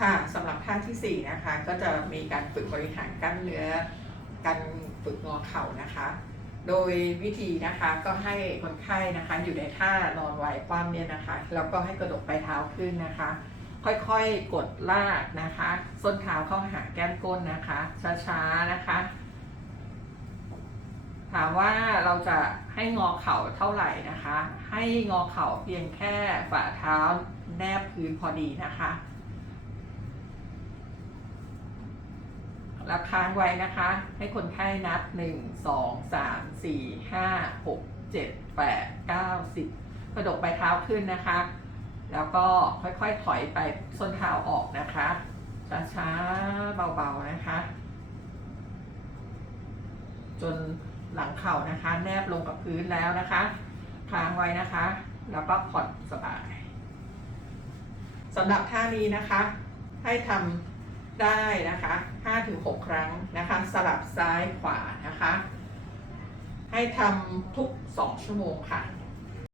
ค่ะสำหรับท่าที่ 4 นะคะ ก็จะมีการฝึกบริหารกล้ามเนื้อ การฝึกงอเข่านะคะ โดยวิธีนะคะก็ให้คนไข้นะคะ อยู่ในท่านอนไหวคว่ำเนี่ยนะคะ แล้วก็ให้กระดกไปเท้าขึ้นนะคะ ค่อยๆกดลากนะคะ ส้นเท้าเข้าหาแก้มก้นนะคะ ช้าๆนะคะ ถามว่าเราจะให้งอเข่าเท่าไหร่นะคะ ให้งอเข่าเพียงแค่ฝ่าเท้าแนบพื้นพอดีนะคะ แล้วค้างไว้นะคะ ให้คนไข้นับ 1 2 3 4 5 6 7 8 9 10กระดกปลายเท้าขึ้นนะคะ แล้วก็ค่อยๆถอยไปส้นเท้าออกนะคะ ช้าๆ เบาๆนะคะ จนหลังเข่านะคะ แนบลงกับพื้นแล้วนะคะ ค้างไว้นะคะ แล้วก็ผ่อนสบายสำหรับท่านี้นะคะ ให้ทำ ได้นะคะ5-6 ครั้งนะคะสลับซ้ายขวานะคะ ให้ทำทุก 2 ชั่วโมงค่ะ